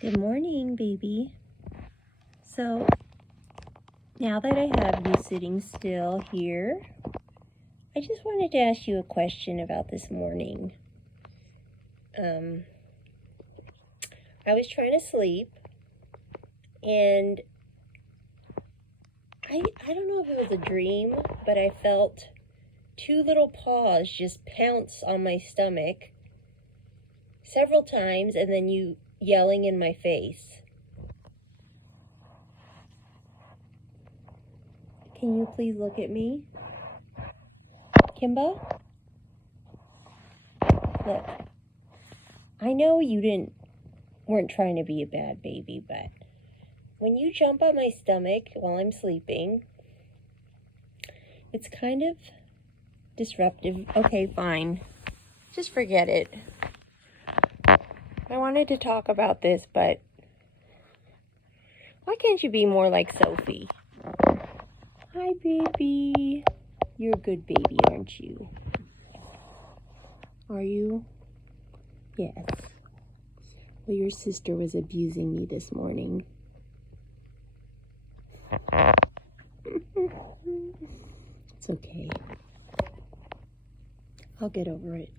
Good morning, baby. So, now that I have you sitting still here, I just wanted to ask you a question about this morning. I was trying to sleep, and I don't know if it was a dream, but I felt two little paws just pounce on my stomach several times, and then you yelling in my face. Can you please look at me? Kimba? Look, I know you weren't trying to be a bad baby, but when you jump on my stomach while I'm sleeping, it's kind of disruptive. Okay, fine. Just forget it. I wanted to talk about this, but why can't you be more like Sophie? Hi, baby. You're a good baby, aren't you? Are you? Yes. Well, your sister was abusing me this morning. It's okay. I'll get over it.